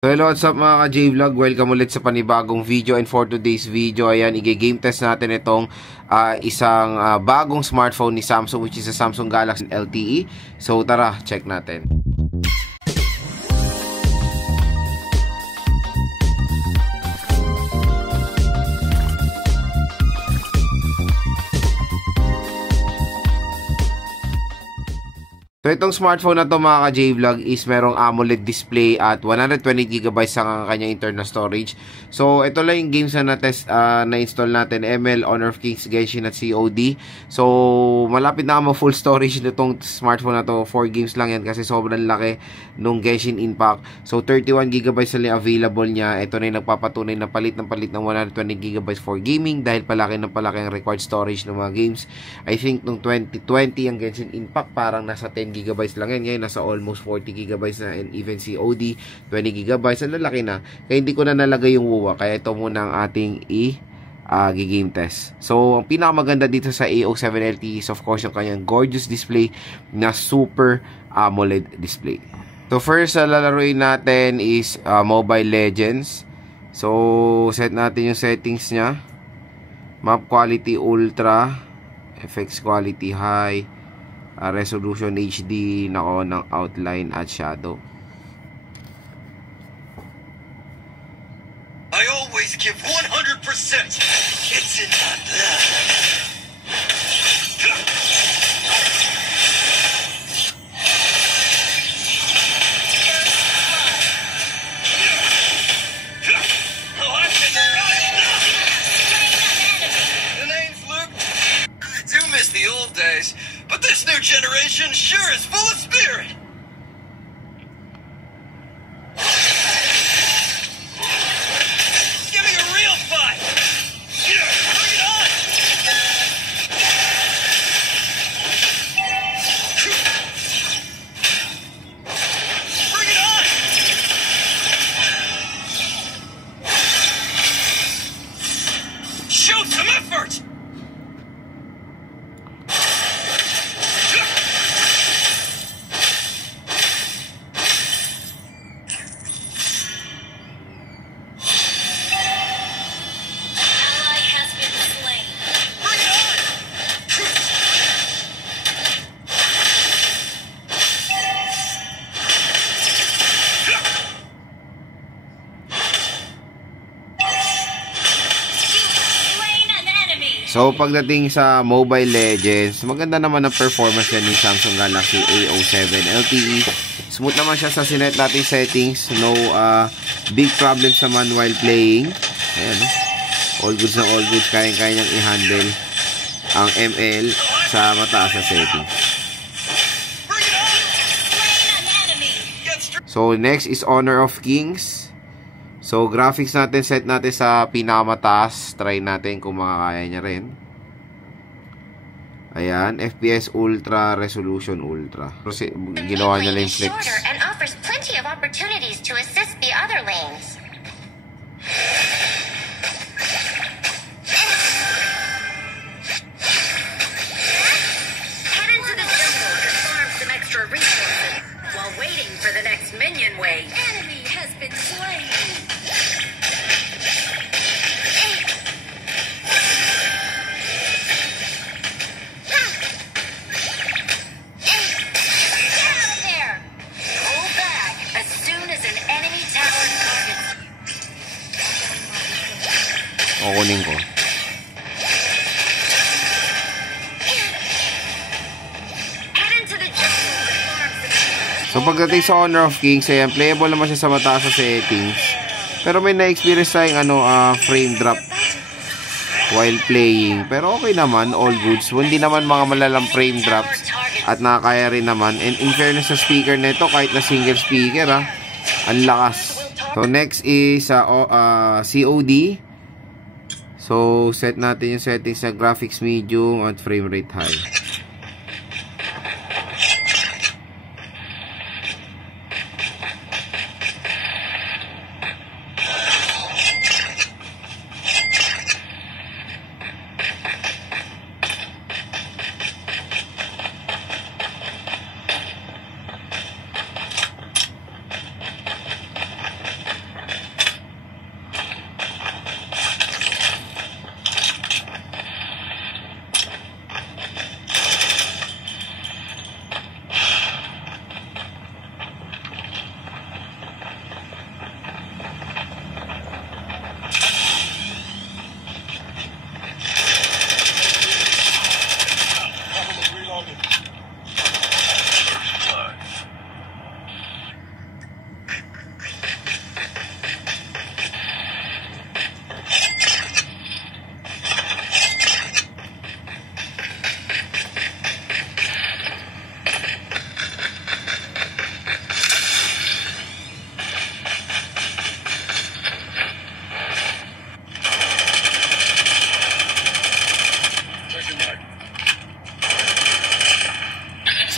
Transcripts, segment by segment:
So hello, what's up mga ka-J-Vlog? Welcome ulit sa panibagong video, and for today's video, ayan, i-game test natin itong isang bagong smartphone ni Samsung, which is a Samsung Galaxy LTE. So tara, check natin. So itong smartphone na to mga ka-J-Vlog is merong AMOLED display at 120GB ang kanyang internal storage. So ito lang yung games na na-install natin, ML, Honor of Kings, Genshin at COD. So malapit na mo full storage nitong smartphone na to. 4 games lang yan kasi sobrang laki nung Genshin Impact. So 31GB na available niya. Ito na yung nagpapatunay na palit ng 120GB for gaming dahil palaki ang required storage ng mga games. I think nung 2020 ang Genshin Impact parang nasa 10GB lang yan. Ngayon nasa almost 40GB na, and even COD 20GB. Ang lalaki na. Kaya hindi ko na nalagay yung WUWA. Kaya ito muna ang ating game test. So ang pinakamaganda dito sa A07 LTE is of course yung kanyang gorgeous display na Super AMOLED display. So first lalaruin natin is Mobile Legends. So set natin yung settings nya. Map quality ultra, effects quality high, resolution HD, nako ng outline at shadow. I always give 100%. It's in my blood. Oh, I've been right. The name's Luke. I do miss the old days. But this new generation sure is full of spirit. Give me a real fight. Bring it on. Bring it on. Show some effort. So pagdating sa Mobile Legends, maganda naman ang performance yan ni Samsung Galaxy A07 LTE. Smooth naman siya sa sinet nating settings. No big problems naman while playing. Ayan, no? All goods na all goods. Kaya niyang i-handle ang ML sa mataas na settings. So next is Honor of Kings. So, graphics natin, set natin sa pinakamataas. Try natin kung makakaya niya rin. Ayan, FPS Ultra, Resolution Ultra. Kasi ginawa niya lang yung flex. And offers plenty of opportunities to assist the other lanes. Head into the jungle and farm some extra resources while waiting for the next minion wave. Enemy has been slain. Kukunin ko. So pagdating sa Honor of Kings, ayan, playable naman siya sa mataas sa settings. Pero may na-experience tayong frame drop while playing. Pero okay naman, all goods. Hindi naman mga malalang frame drops at nakakaya rin naman. And in fairness sa speaker nito, kahit na single speaker, ang lakas. So next is COD. So, set natin yung settings sa graphics medium at frame rate high.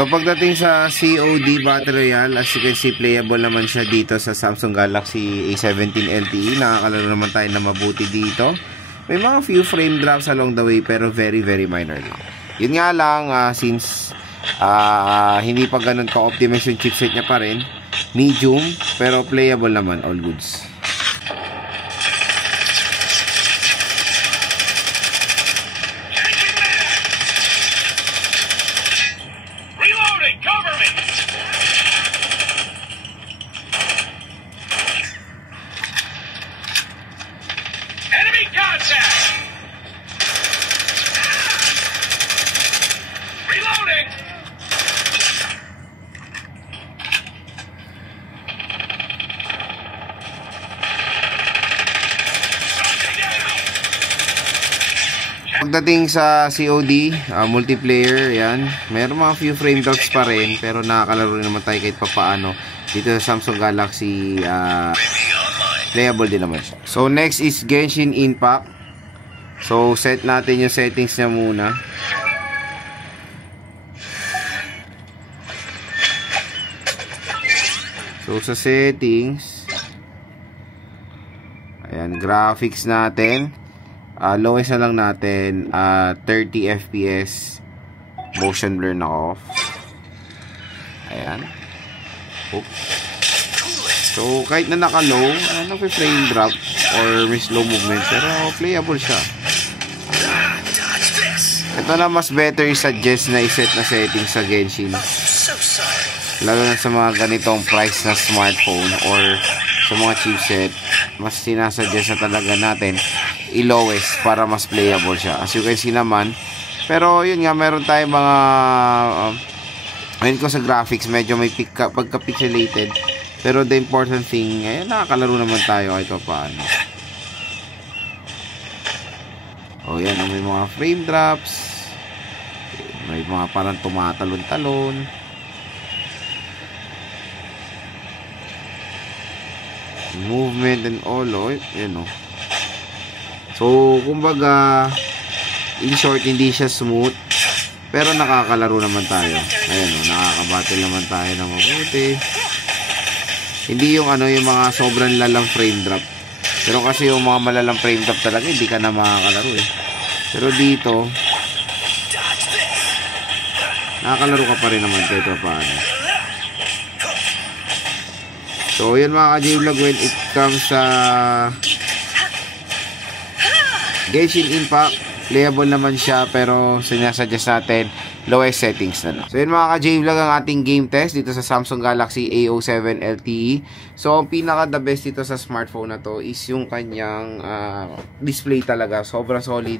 So pagdating sa COD Battle Royale, as you can see, playable naman siya dito sa Samsung Galaxy A17 LTE. Nakakalaro naman tayo na mabuti dito. May mga few frame drops along the way pero very minor lang. Yun nga lang, since hindi pa ganun ka-optimize yung chipset niya pa rin, medium, pero playable naman, all goods. Pagdating sa COD, multiplayer, yan. Meron mga few frame drops pa rin, pero nakakalaro naman tayo kahit papaano. Dito sa Samsung Galaxy, playable din naman siya. So, next is Genshin Impact. So, set natin yung settings niya muna. So, sa settings, ayan, graphics natin. Lowest na lang natin, 30 FPS, motion blur na off. Ayan. Oops. So, kahit na naka-low, naka-frame drop or may slow movement, pero playable siya. Ito na mas better i-suggest na i-set na setting sa Genshin. Lalo na sa mga ganitong price na smartphone or sa mga chipset, mas sinasuggest na talaga natin i-lowest para mas playable siya. As you can see naman, pero yun nga, meron tayong mga ayun ko sa graphics, medyo may pagka-pixelated, pero the important thing, nakakalaro naman tayo kahit paano. Yan, may mga frame drops, may mga parang tumatalon-talon, movement and all, yan o. So, kumbaga, in short, hindi siya smooth, pero nakakalaro naman tayo. Ayan o, nakakabattle naman tayo na mabuti. Hindi yung yung mga sobrang lalang frame drop. Pero kasi yung mga malalang frame drop talaga, hindi ka na makakalaro eh. Pero dito, nakakalaro ka pa rin naman kahit paano. So, yan mga ka-J-Vlog, when it comes sa Genshin Impact, playable naman siya, pero sinasuggest natin lowest settings na lang. So yun mga ka-J-Vlog, ang ating game test dito sa Samsung Galaxy A07 LTE. So ang pinaka the best dito sa smartphone na to is yung kanyang display talaga. Sobrang solid.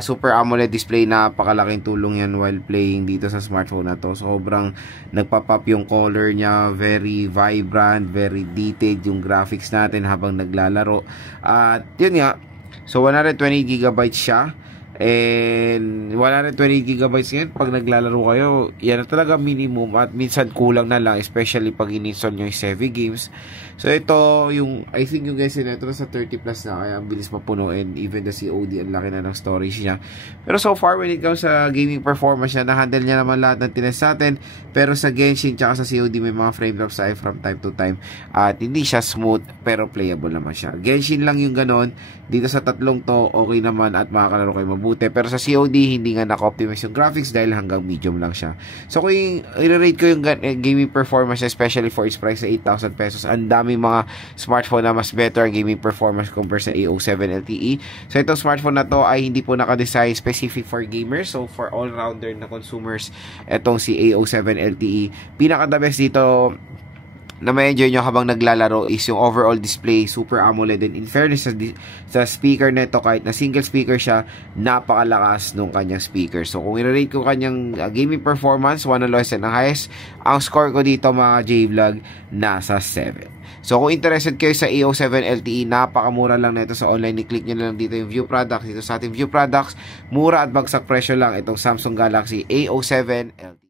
Super AMOLED display, napakalaking tulong yan while playing dito sa smartphone na to. Sobrang nagpa-pop yung color niya, very vibrant, very detailed yung graphics natin habang naglalaro. At yun nga, so 120GB siya. And 120GB yan, pag naglalaro kayo, yan na talaga minimum at minsan kulang na lang, especially pag in-install nyo yung heavy games. So ito, I think yung guys ito sa 30 plus na, kaya ang bilis mapunuin. Even the COD, ang laki na ng storage niya. Pero so far, when it comes sa gaming performance niya, na-handle niya naman lahat ng tinest natin. Pero sa Genshin tsaka sa COD, may mga frame drops tayo from time to time. At hindi siya smooth, pero playable naman siya. Genshin lang yung ganon. Dito sa tatlong to, okay naman at makakalaro kayo mabuti. Pero sa COD, hindi nga naka-optimize yung graphics dahil hanggang medium lang siya. So kung i-rate ko yung gaming performance, especially for its price sa 8,000 pesos, ang dami mga smartphone na mas better ang gaming performance compared sa A07 LTE. So itong smartphone na to ay hindi po naka-design specific for gamers. So for all-rounder na consumers, itong si A07 LTE. Pinaka-the best dito na ma-enjoy nyo habang naglalaro is yung overall display, super AMOLED. And in fairness sa speaker neto, kahit na single speaker siya, napakalakas nung kanyang speaker. So kung i-rate ko kanyang gaming performance, one of lowest and ang highest, ang score ko dito mga J-Vlog, nasa 7. So kung interested kayo sa A07 LTE, napakamura lang nito sa online. I-click nyo lang dito yung view products. Dito sa ating view products, mura at bagsak presyo lang itong Samsung Galaxy A07 LTE.